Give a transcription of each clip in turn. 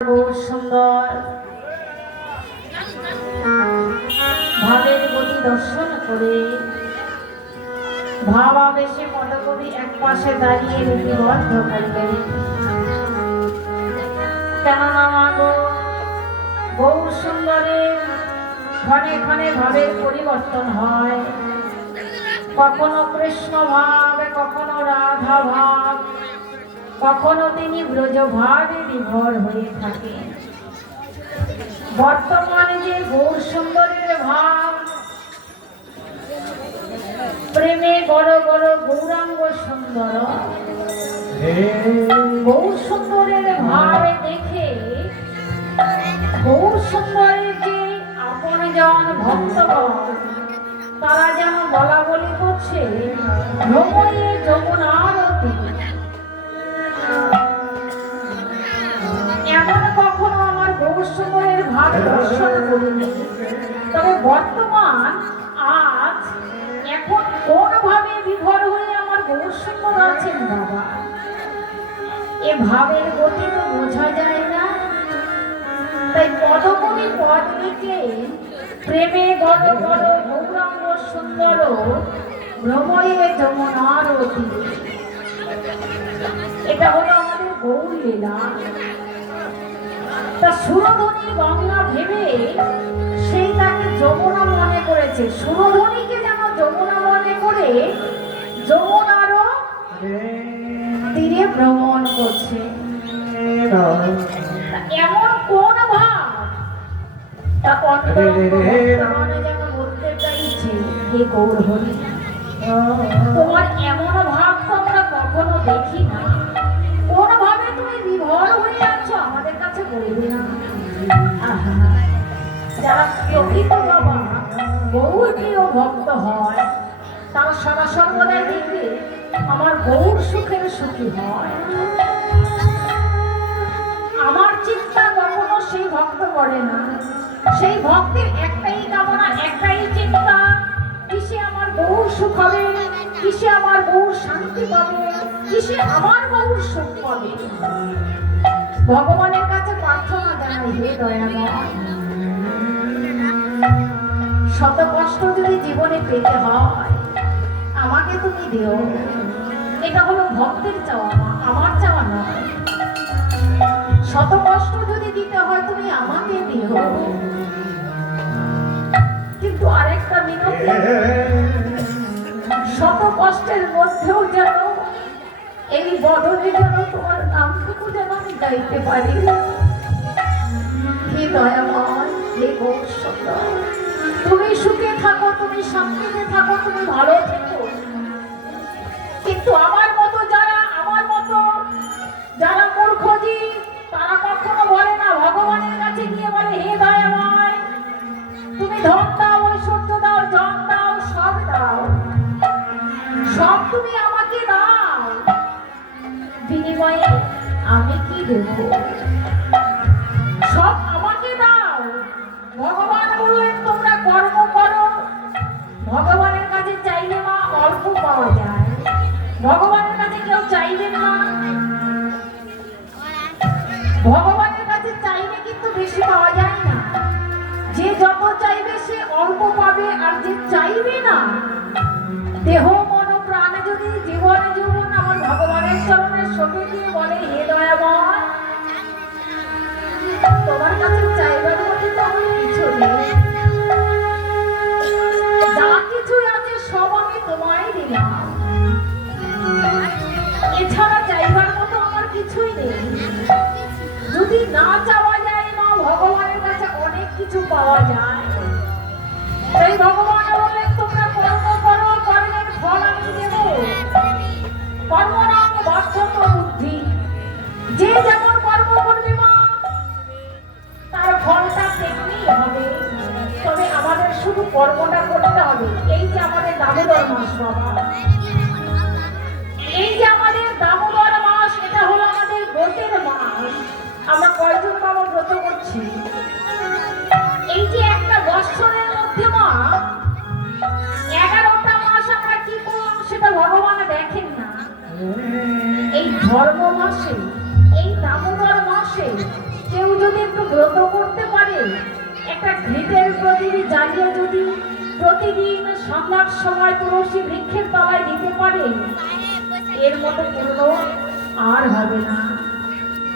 সুন্দর ভাবের গতি দর্শন করে ভাবাবেশে পদকবি এক পাশে দাঁড়িয়ে লিপিবদ্ধ করলেন। কেননা মাগো গৌর সুন্দরের ক্ষণে ক্ষণে ভাবের পরিবর্তন হয়, কখনো কৃষ্ণ ভাব, কখনো রাধা ভাব, কখনো তিনি ব্রজ ভাবে বিভোর হয়ে থাকে। বর্তমানে যে গৌর সুন্দরের ভাব, প্রেমে বড় বড় গৌরাঙ্গ সুন্দর, গৌর সুন্দরের ভাবে দেখে গৌর সুন্দরের যে আপনজন ভক্তগণ তারা যেন বলা বলি করছে ভ্রমণে যমুনার তীরে। এমন কখনো আমার গৌর সুন্দরের ভাব দর্শন করিনি, তবে বর্তমান আজ এখন কোন ভাবে বিভোর হয়ে আমার গৌর সুন্দর আছেন বাবা, এ ভাবের গতি তো বোঝা যায় না। তাই পদকবি পদ লিখে প্রেমে গড় গড় গৌরাঙ্গ সুন্দর ভ্রমণে যমুনার তীরে। এটা হলো আমাদের গৌর লীলা। তা সুরধ্বনি গঙ্গা ভেবে সেই তাকে যমুনা মনে করেছে, সুরধ্বনিকে যেন যমুনা মনে করে যমুনারও তীরে ভ্রমণ করছে। এমন কোন ভাব তা বর্তমানে যেন বলতে চাইছে হে গৌর হরি, তোমার এমন ভাব তো আমরা কখনো দেখি না। কোন ভাবে তুমি বিভোর হয়ে আছো আমাদের কাছে বলবে না? যারা প্রকৃত বাবা গৌর প্রিয় ভক্ত হয় তারা সদা সর্বদাই দেখবে আমার গৌর সুখের সুখী হয়। আমার চিন্তা কখনো সেই ভক্ত করে না। সেই ভক্তের একটাই কামনা, একটাই চিন্তা, কিসে আমার গৌর সুখ হবে, কিসে আমার গৌর শান্তি পাবে, কিসে আমার গৌর সুখ পাবে। ভগবানের কাছে প্রার্থনা জানাই, হে দয়াময়, শত কষ্ট যদি জীবনে পেতে হয় আমাকে তুমি দিও। এটা হলো ভক্তের চাওয়া, আমার চাওয়া নয়। শত কষ্ট যদি দিতে হয় তুমি আমাকে দিও, কিন্তু আরেকটা মিনতি, শত কষ্টের মধ্যেও যেন এই বদলে যেন তোমার নামটুকু যেন আমি গাইতে পারি। হে দয়াময়, হে গৌর সুন্দর, তুমি সুখে থাকো, তুমি শান্তিতে থাকো, তুমি ভালো থেকো। কিন্তু আমার মতো যারা মূর্খ জীব তারা কখনো বলে না, ভগবানের কাছে গিয়ে বলে হে দয়াময় তুমি ধন দাও, ঐশ্বর্য দাও, জন দাও, সব দাও, সব তুমি আমাকে দাও, বিনিময়ে আমি কি দেব? সব আমাকে দাও। ভগবান বললেন তোমরা কর্ম করো। ভগবানের কাছে চাইলে মা অল্প পাওয়া যায়, ভগবানের কাছে কেউ চাইবেন না। ভগবানের কাছে চাইলে কিন্তু বেশি পাওয়া যায় না। যে যত চাইবে সে অল্প পাবে, আর যে চাইবে না, দেহ মন প্রাণে যদি জীবনে জীবন আমার ভগবানের চরণে সঁপে দিয়ে বলে হে দয়াময় তোমার কাছে চাইবার মধ্যে তো আমার কিছু নেই, যা কিছু আছে সব আমি তোমায় দিলাম, এছাড়া চাইবার মতো আমার কিছুই নেই। যদি না চাওয়া যায় না, ভগবানের কাছে অনেক কিছু পাওয়া যায়। তাই ভগবান বললেন তোমরা কর্ম করো, কর্মের ফল আমি দেব। কর্মনাম বর্ধত বুদ্ধি, যে যেমন কর্ম করবে মা তার ফলটা তেমনি হবে। তবে আমাদের শুধু কর্মটা করতে হবে। এই যে আমাদের দামোদর মাস বাবা, এই যে আমাদের দামোদর মাস, এটা হলো আমাদের ব্রতের মাস। আমরা কয়জন বাবা ব্রত করছি? এই যে একটা বৎসরের মধ্যে মা 11টা মাস আমরা কি করলাম সেটা ভগবান দেখেন না। এই ধর্ম মাসে, এই দামোদর মাসে কেউ প্রতিদিন সন্ধ্যার সময় তুলসী বৃক্ষের তলায় দিতে পারে, এর মতো পূর্ণ আর হবে না।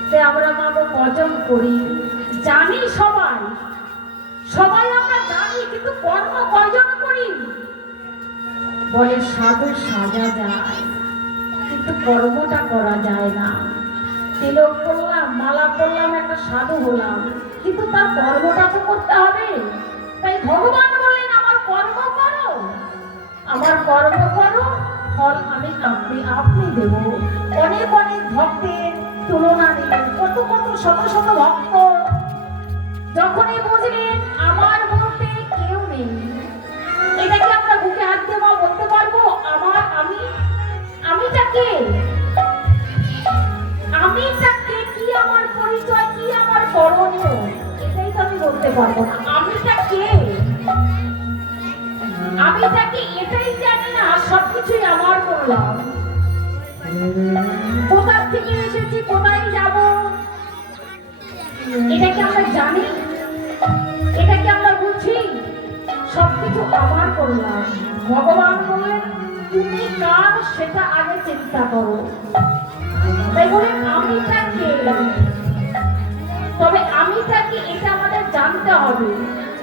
তাই আমরা মাগো ভজন করি, জানি সবাই সবাই আমরা জানি, কিন্তু কর্ম কয়জন করি? বলে সাধু সাজা যায়, কিন্তু কর্মটা করা যায় না। তিলক করলাম, মালা করলাম, একটা সাধু হলাম, কিন্তু তার কর্মটা তো করতে হবে। তাই ভগবান বললেন আমার কর্ম করো, আমার কর্ম করো, ফল আমি আপনি দেব। অনেক অনেক ভক্তের তুলনা দিলেন, কত কত শত শত ভক্ত যখনই বুঝলেন আমার বলতে কেউ নেই, এটাকে আমরা বুকে হাত দিয়ে বলতে পারবো আমার আমিটা কে? আমিটা কে? কি আমার পরিচয়, কি আমার করণীয়, এটাই তো আমি বলতে পারবো না। আমিটা কে? আমিটা কি এটাই জানি না, সবকিছুই আমার করলাম। কোথা থেকে এসেছি, কোথায় যাব, এটা কি আমরা জানি? এটা কি আমরা বুঝি? সবকিছু আমার করলাম। ভগবান বললেন তুমি কার সেটা আগে চিন্তা করো। তাই বলেন আমিটা কে? তবে আমিটা কি এটা আমাদের জানতে হবে,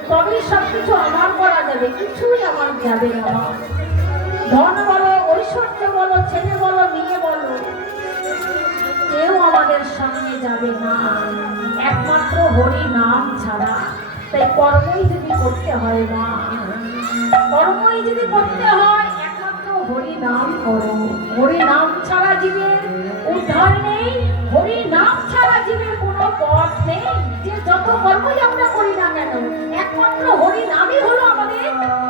তবেই সবকিছু আমার করা যাবে। কিছুই আমার যাবে না। ধন বলো, ঐশ্বর্য বলো, ছেলে বলো, মেয়ে বলো, কেউ আমাদের সঙ্গে যাবে না, একমাত্র হরি নাম ছাড়া। তাই কর্মই যদি করতে হয় মা, কর্মই যদি করতে হয়, একমাত্র হরি নাম করো। হরি নাম ছাড়া জীবের উদ্ধার নেই, হরি নাম ছাড়া জীবের কোনো পথ নেই। যে যত কর্মই আমরা করি না কেন, একমাত্র হরি নামই হলো আমাদের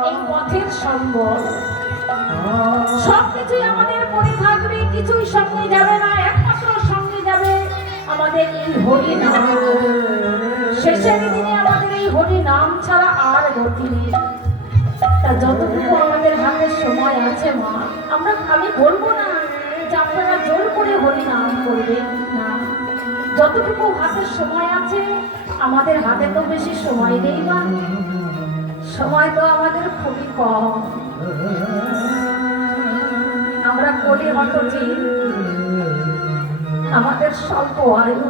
এই পথের সম্বল। সবকিছুই আমাদের পরে থাকবে, কিছুই সঙ্গে যাবে না, একমাত্র সঙ্গে যাবে আমাদের এই হরি নাম। শেষের দিনে আমাদের এই হরি নাম ছাড়া আর গতি নেই। তা যতটুকু আমাদের হাতে সময় আছে মা, আমি বলবো না যে আপনারা জোর করে হরি নাম করবেন না। যতটুকু হাতে সময় আছে, আমাদের হাতে তো বেশি সময় নেই মা, সময় তো আমাদের খুবই কম। আমরা কোলে হতছি, আমাদের স্বল্প আয়ু,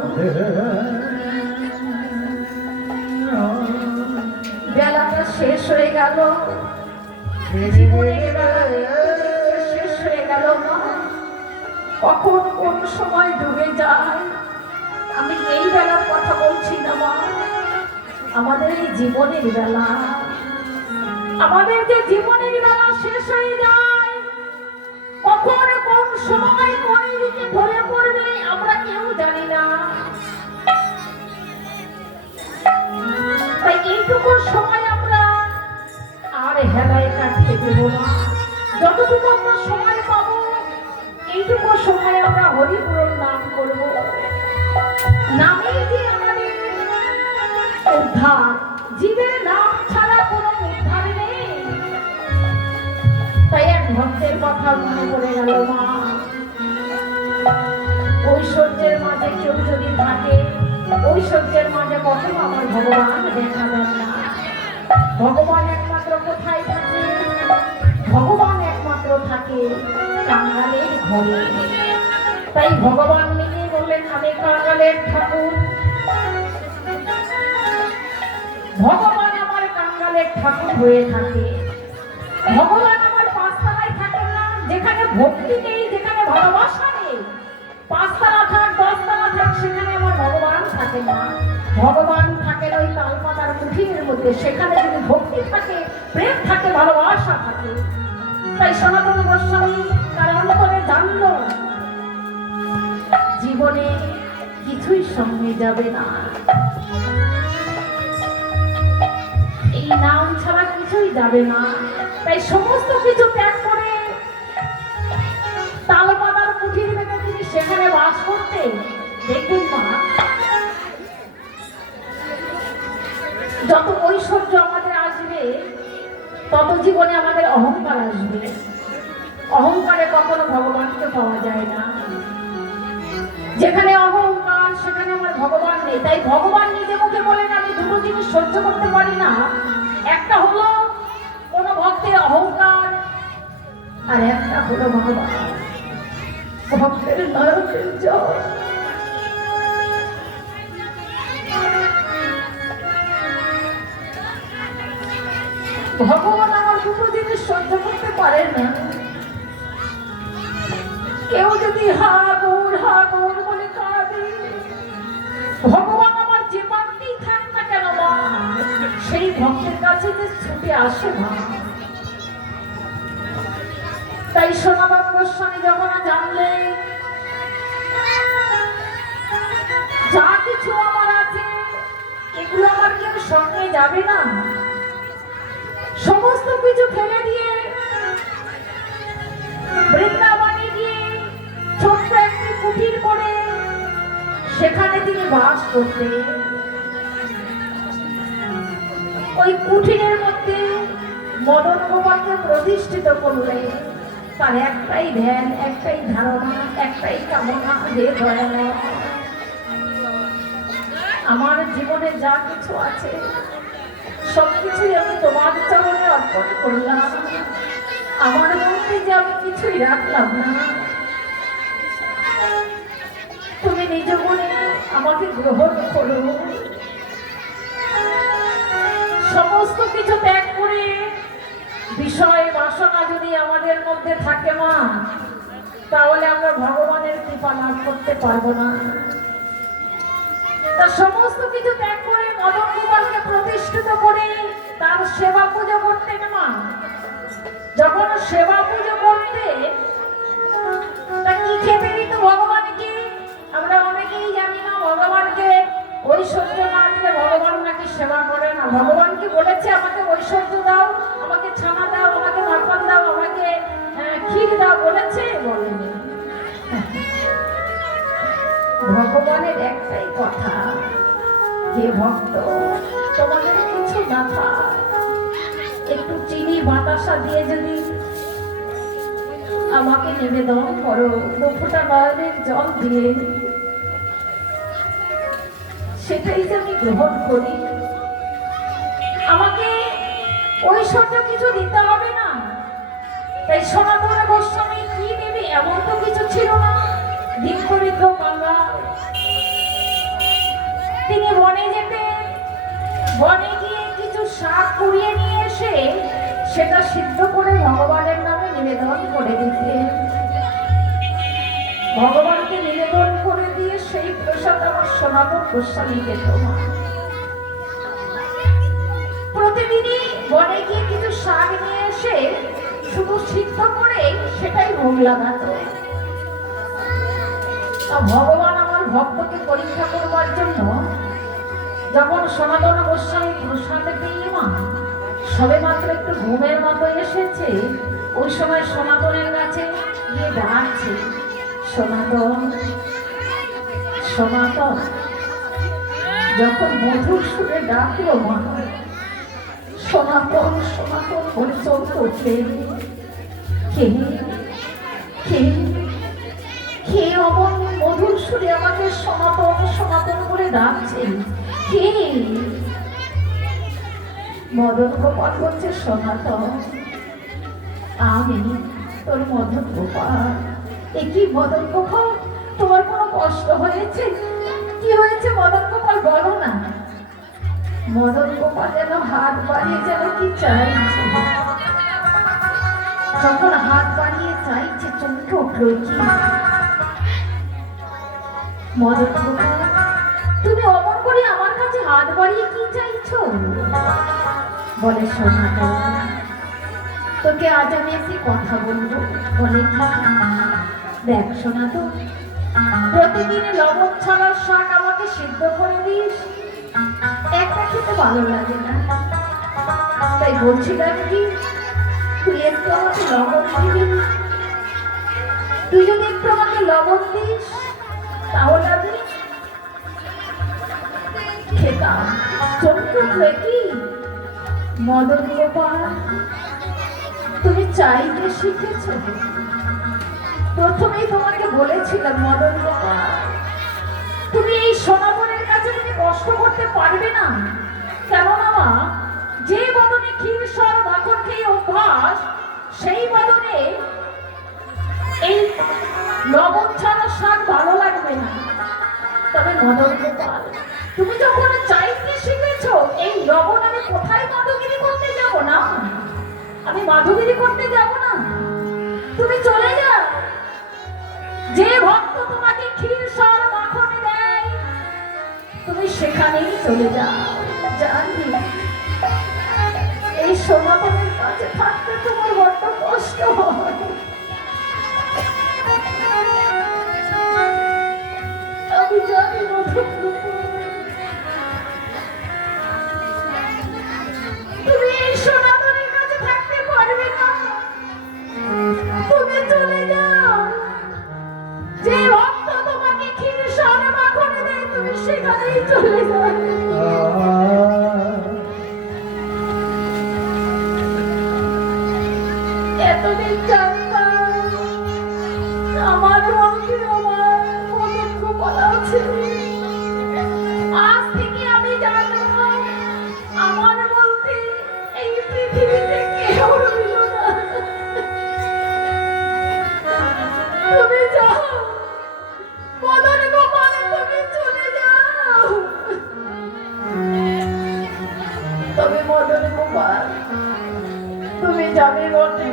বেলাটা শেষ হয়ে গেল, জীবনের বেলা শেষ হয়ে গেল মা। কখন কোন সময় ডুবে যায়, আমি এই বেলার কথা বলছি না মা, আমাদের এই জীবনের বেলা, আমাদের যে জীবনের বেলা শেষ হয়ে যায়, কখন কোন সময় কোন দিকে ঢলে পড়বে আমরা কেউ জানি না। তাই এইটুকু সময় আমরা আর হেলায় কাটিয়ে দেব না। যতটুকু আমরা সময় পাবো, এইটুকু সময় আমরা হরিপুর নাম করবো। নামেই যে আমাদের উদ্ধার, জীবের নাম ছাড়া কোনো উদ্ধার নেই। তাই এক ভক্তের কথা মনে পড়ে গেল মা, ঐশ্বর্যের মাঝে কেউ যদি থাকে, ঐশ্বর্যের মাঝে কখনো আমার ভগবান দেখা দেন না। ভগবান একমাত্র কোথায় থাকে? ভগবান একমাত্র থাকে কাঙ্গালের ঘরে। তাই ভগবান নিজে বললেন আমি কাঙ্গালের ঠাকুর। ভগবান আমার কাঙ্গালের ঠাকুর হয়ে থাকে। ভগবান আমার পাঁচতলায় থাকে না, যেখানে ভক্তি নেই, যেখানে ভালোবাসা নেই, পাঁচতলা থাক, দশতলা থাক, সেখানে আমার ভগবান থাকে না। ভগবান থাকে ওই তালপাতার মুঠির মধ্যে, সেখানে যদি ভক্তি থাকে, প্রেম থাকে, ভালোবাসা থাকে। তাই সনাতন গোস্বামী তার অন্তরে জানলো জীবনে কিছুই সঙ্গে যাবে না, এই নাম ছাড়া কিছুই যাবে না। তাই সমস্ত কিছু ত্যাগ করে তালপাতার মুঠির মধ্যে তিনি সেখানে বাস করতে। দেখুন মা, যত ঐশ্বর্য আমাদের আসবে, তত জীবনে আমাদের অহংকার আসবে। অহংকারে কখনো ভগবানকে পাওয়া যায় না। যেখানে অহংকার, সেখানে আমার ভগবান নেই। তাই ভগবান নিজে মুখে বলেন আমি দুটো জিনিস সহ্য করতে পারি না। একটা হলো কোনো ভক্তের অহংকার, আর একটা হলো বাবা ভক্তের নরকের জল। ভগবান আমার দুটো জিনিস সহ্য করতে পারেন না। কেউ যদি হা গৌর বলে কাঁদে, ভগবান আমার যে পাত্রেই থাক না কেন মা, সেই ভক্তের কাছে যে ছুটে আসে মা। তাই সনাতন গোস্বামী যখন জানলে যা কিছু আমার আছে এগুলো আমার কেউ সঙ্গে যাবে না, সমস্ত কিছু ফেলে দিয়ে বৃন্দাবনে গিয়ে ছোট্ট একটি কুটির করে সেখানে তিনি বাস করতে। ওই কুটিরের মধ্যে মদন গোপালকে প্রতিষ্ঠিত করলে। তার একটাই ধ্যান, একটাই ধারণা, একটাই কামনা, যে দয়াময় আমার জীবনে যা কিছু আছে সবকিছুই আমি তোমার চরণে অর্পণ করলাম। আমার মধ্যে যে আমি কিছুই রাখলাম না, তুমি নিজ মনে আমাকে গ্রহণ করো। সমস্ত কিছু ত্যাগ করে বিষয় বাসনা যদি আমাদের মধ্যে থাকে মা, তাহলে আমরা ভগবানের কৃপা লাভ করতে পারবো না। তা সমস্ত কিছু ত্যাগ করে মদন গোপালকে প্রতিষ্ঠিত করে তার সেবা পুজো করতেন মা। যখন সেবা পুজো করতে তা কি খেতে দিত ভগবানকে? আমরা অনেকেই জানি না ভগবানকে ঐশ্বর্য না দিলে ভগবান নাকি সেবা করে না। ভগবানকে বলেছে আমাকে ঐশ্বর্য দাও, আমাকে ছানা দাও, আমাকে মাখন দাও, আমাকে ক্ষীর দাও, বলেছে? বলেনি। ভগবানের একটাই কথা, হে ভক্ত তোমাদের কিছু না থাক, একটু চিনি বাতাসা দিয়ে যদি আমাকে নিবেদন করো, দুফোঁটা নয়নের জল দিয়ে, সেটাই যে আমি গ্রহণ করি। আমাকে ঐশ্বর্য কিছু দিতে হবে না। তাই সনাতন গোস্বামী কি দেবে এমন তো কিছু ছিল না। দীর্ঘ বাংলা তিনি বনে যেতেন, বনে গিয়ে কিছু শাক কুড়িয়ে নিয়ে এসে সেটা সিদ্ধ করে ভগবানের নামে নিবেদন করে দিতেন। ভগবানকে নিবেদন করে দিয়ে সেই প্রসাদ আমার সনাতন গোস্বামী পেত। প্রতিদিনই বনে গিয়ে কিছু শাক নিয়ে এসে শুধু সিদ্ধ করে সেটাই ভোগ লাগাতো। ভগবান আমার ভক্তকে পরীক্ষা করবার জন্য যখন সনাতন গোস্বামী প্রসাদ পেয়ে মা সবে মাত্র একটু ঘুমের মতো এসেছে, ওই সময় সনাতনের কাছে গিয়ে ডাকছে, সনাতন সনাতন। যখন মধুর সুরে ডাকলো মা, সনাতন সনাতন বলে চলতে উঠলেন। কে কে কে অমন মধুর সুরে আমাকে সনাতন সনাতন করে ডাকছে? কে? মদন গোপাল বলছে, সনাতন আমি তোর মদন গোপাল। এ কি মদন গোপাল, তোমার কোনো কষ্ট হয়েছে? কি হয়েছে মদন গোপাল, বলো না। মদন গোপাল যেন হাত বাড়িয়ে যেন কি চাইছে, যখন হাত বাড়িয়ে চাইছে চমকে উঠল। কি মদন গোপাল, তুমি অমন করে আমার কাছে হাত বাড়িয়ে কি চাইছো? বলে, সনাতন তোকে আজ আমি একটি কথা বলবো। বলে, দেখ সনাতন, প্রতিদিন লবণ ছাড়ার শাক আমাকে সিদ্ধ করে দিস, একটা খেতে ভালো লাগে না। তাই বলছিলাম কি, তুই একটু আমাকে লবণ দিবি। তুই যদি একটু আমাকে লবণ দিস তাহলে আমি খেতাম। চমকে উঠলে কি, মদন গোপাল তুমি চাইতে শিখেছ? প্রথমেই তোমাকে বলেছিলাম মদন গোপাল, তুমি এই সোনাবনের কাছে তুমি কষ্ট করতে পারবে না। কেননা মা যে বদনে ক্ষীর সর মাখন খেয়ে অভ্যাস, সেই বদনে এই লবণ ছাড়া শাক ভালো লাগবে না। তবে মদন গোপাল, তুমি যখন চাইতে শিখেছো, এই লবণ আমি কোথায় মাধুগিরি করতে যাব না, আমি মাধুগিরি করতে যাব না। তুমি চলে যাও, যে ভক্ত তোমাকে ক্ষীর সর মাখন দেয় তুমি সেখানেই চলে যাও। জানি এই সনাতনের কাছে থাকতে তোমার বড্ড কষ্ট হয়। আমি জানি তুমি এই সনাতনের কাছে থাকতে পারবে না, তুমি চলে যাও। যে ভক্ত তোমাকে ক্ষীর সর মাখন দেয় তুমি সেখানেই চলে যাও। এতদিন জানতাম আমার মধ্যে আমার মদন গোপাল আছে, আজ থেকে আমি জানবো আমার বলতে এই পৃথিবীতে কেউ রইল না। তুমি যাও মদন গোপাল, তুমি চলে যাও। তবে মদন গোপাল, তুমি যাবে বটে,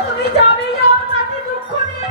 তুমি যাবে, যাও, তাতে দুঃখ নেই।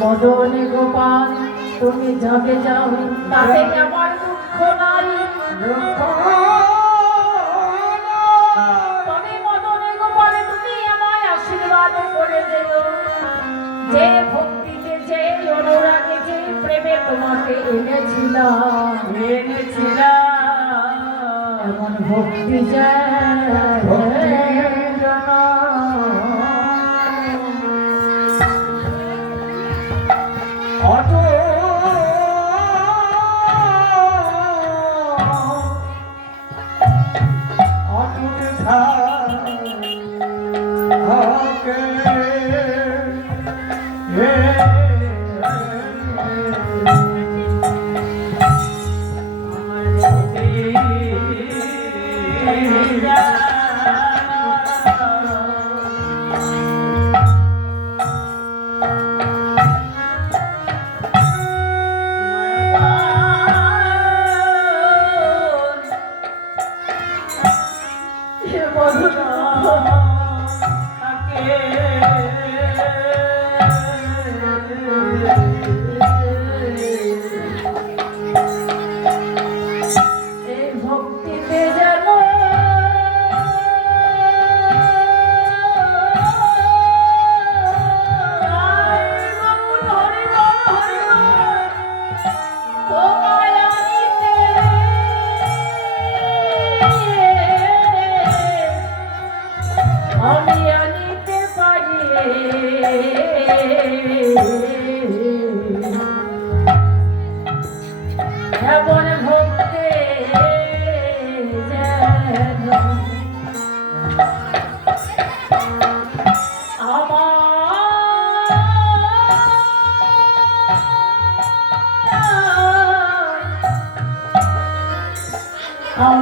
মদন গোপাল, তুমি যাবে, যাও, তাতে আমার দুঃখ নাই। তবে মদন গোপাল, তুমি আমায় আশীর্বাদ করে দিও, যে ভক্তিতে, যে অনুরাগে, যে প্রেমে তোমাকে এনেছিলাম, এমন ভক্তি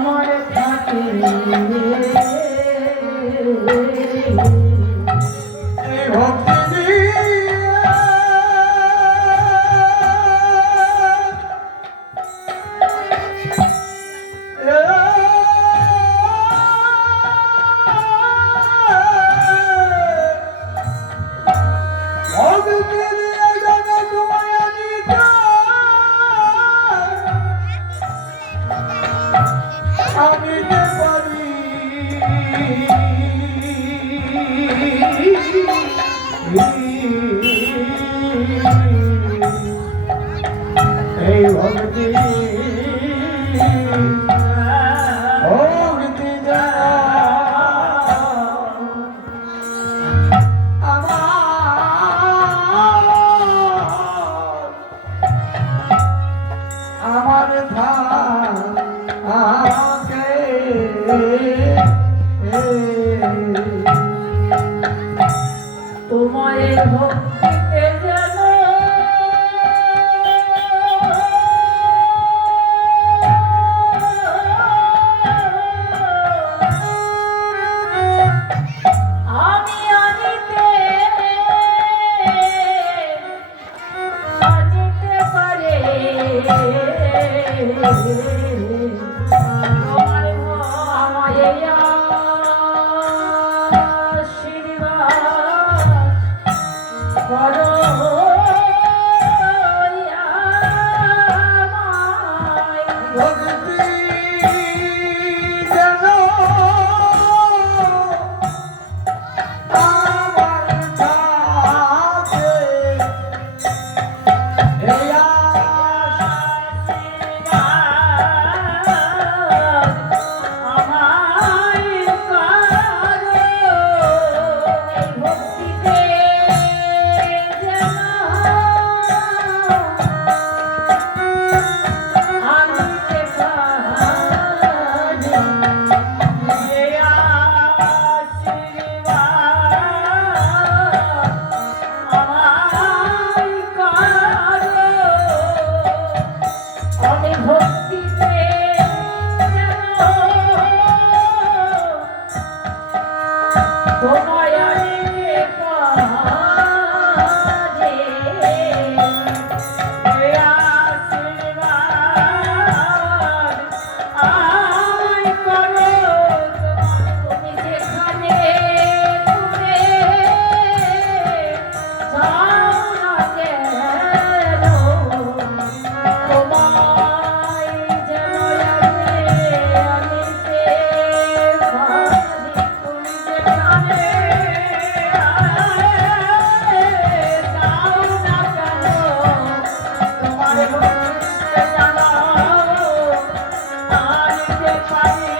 আমার থাকে জানিতে পারি এই ভক্তি ভক্তি আমার থাকে তোমায় ভক্তিতে যেন আমি আনিতে পারে তোমার আমায় আশীর্বাদ করো আমায়। ভক্তি যেন আমার থাকে এই আমি ভক্তিতে তোমায় আনিতে পারে আশীর্বাদ আমায় করো। তুমি যেখানে তুমি যাও না কেন তোমায় যেন আনিতে পারি। তুমি যেখানে যাও না কেন তোমার ভক্তিতে যেন আনিতে পারি।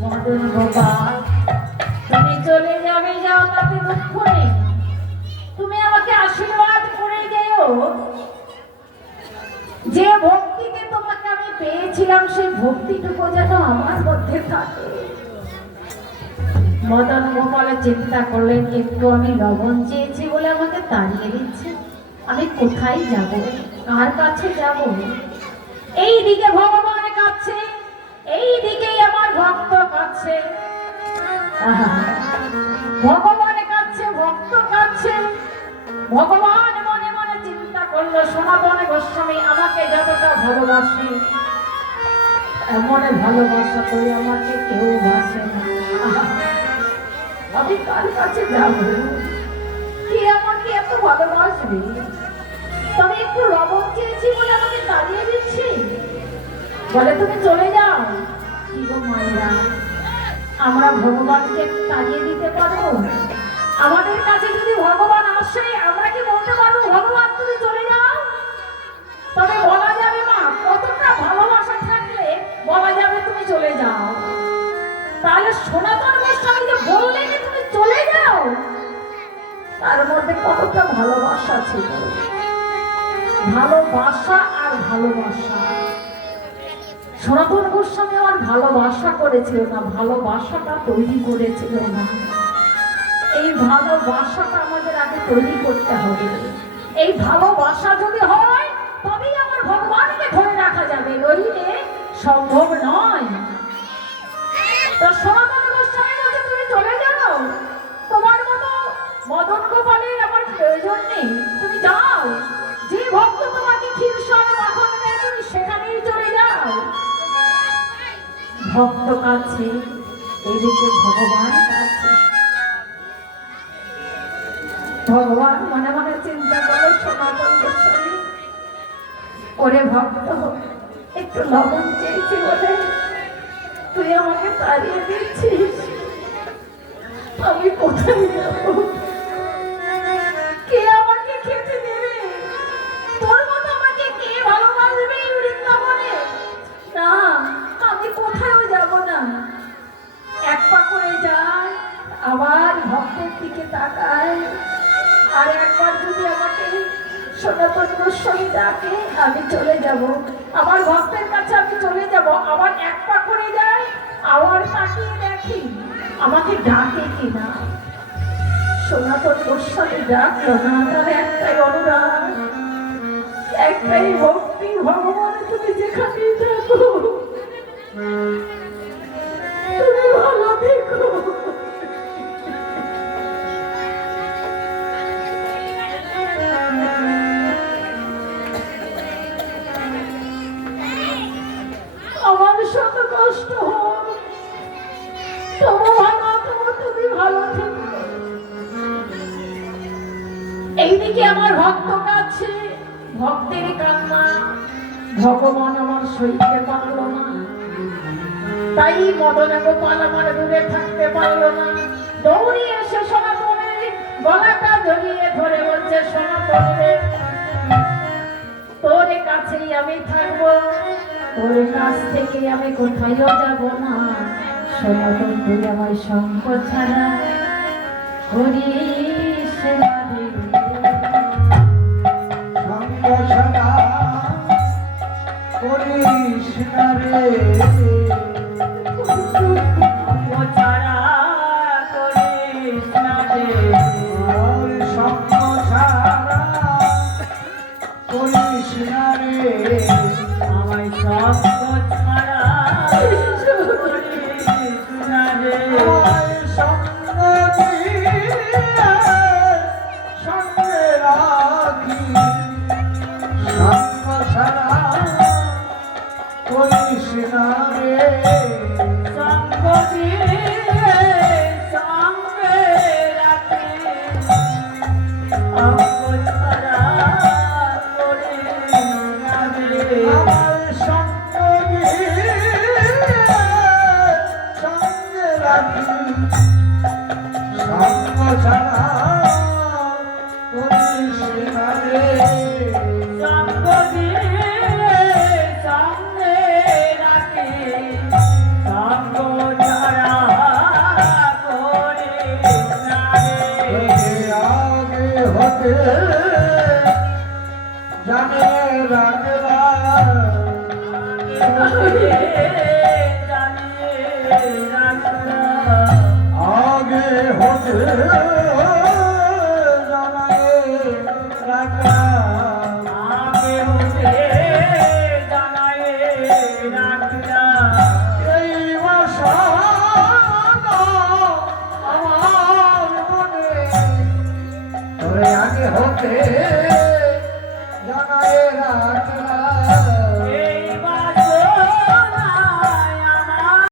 মদন গোপাল, তুমি চলে যাবে, যাও, তাতে দুঃখ নেই। তুমি আমাকে আশীর্বাদ করে যেও, যে ভক্তিতে তোমাকে আমি পেয়েছিলাম সেই ভক্তিটুকু যেন আমার মধ্যে থাকে। মদন গোপাল চিন্তা করলেন, একটু আমি লবণ চেয়েছি বলে আমাকে তাড়িয়ে দিচ্ছে, আমি কোথায় যাব, কার কাছে যাব? এই দিকে ভগবান কাছে, এই দিকেই আমার ভক্ত কাছে। ভগবান কাছে, ভক্ত কাছে। ভগবান মনে মনে চিন্তা করলো, সনাতন গোস্বামী আমাকে যতটা ভালোবাসে, এমন ভালোবাসা করে আমাকে কেউ বাসে না। আমি কার কাছে যাব? কে আমাকে এত ভালোবাসবে? তবে একটু লবণ চেয়েছি বলে আমাকে তাড়িয়ে দিচ্ছি। বলে তুমি চলে যাও। কি গো মায়েরা, আমরা ভগবানকে তাড়িয়ে দিতে পারবো? আমাদের কাছে যদি ভগবান আসে, আমরা কি বলতে পারবো ভগবান তুমি চলে যাও? তবে বলা যাবে মা, কতটা ভালোবাসা থাকলে বলা যাবে তুমি চলে যাও। তাহলে সনাতন গোস্বামী যে বললে যে তুমি চলে যাও, তার মধ্যে কতটা ভালোবাসা ছিল। ভালোবাসা আর ভালোবাসা। সনাতন গোস্বামী আমার ভালোবাসা করেছিল না, ভালোবাসাটা তৈরি করেছিল না। এই ভালোবাসাটা আমাদের আগে তৈরি করতে হবে। এই ভালোবাসা যদি হয় তবেই আমার ভগবানকে ধরে রাখা যাবে, নইলে সম্ভব নয়। তো সনাতন গোস্বামী বলছে তুমি চলে যাও, তোমার মতো মদন গোপালের আমার প্রয়োজন নেই, তুমি যাও। যে ভক্ত তোমাকে ক্ষীরসর মাখন দেয় তুমি সেখানেই চলে যাও। ভক্ত কাছে, এদিকে ভগবান কাছে। ভগবান মনে মনে চিন্তা করো, সনাতন গোস্বামী ওরে ভক্ত একটু লবণ চেয়েছি বলে তুই আমাকে তাড়িয়ে দিচ্ছিস, আমি কোথায় যাব? কে আমাকে খেতে দেবে? তোর মতো আমাকে কে ভালোবাসবে এই বৃন্দাবনে? না, আমি কোথাও যাব না। এক পা করে যায়, আবার ভক্তের দিকে তাকায়, আর একবার যদি আমাকে সনাতন গোস্বামী ডাকে আমি চলে যাব, আমার ভক্তের কাছে আমি চলে যাব। আবার এক পা করে যায়, আবার তাকিয়ে দেখি আমাকে ডাকে কিনা। সনাতন গোস্বামী ডাকলো না, তার একটাই অনুরাগ, একটাই ভক্তি, ভগবান তুমি যেখানেই থাকো তুমি ভালো থেকো। আমার শত কষ্ট হোক, তবু ভালো, তবু তুমি ভালো থেকো। এইদিকে আমার ভক্ত কাছে, ভক্তের কান্না ভগবান আমার সইতে পারলো না। তাই মদন গোপাল আমার দূরে থাকতে পারলো না, দৌড়িয়ে এসে সনাতনের গলাটা জড়িয়ে ধরে বলছে, সনাতনের তোর কাছেই আমি থাকবো, তোর কাছ থেকে আমি কোথায়ও যাব না। সনাতন তুই আমার সঙ্গ ছাড়া করিস না রে। সঙ্গ ছাড়া করিস না রে, সঙ্গ ছাড়া করিস না রে। ওর সঙ্গ ছাড়া করিস না রে, আমায় সঙ্গ ছাড়া করিস না রে। আমায় সঙ্গ দিয়ে সঙ্গে রাখি, সঙ্গ ছাড়া করিস না রে।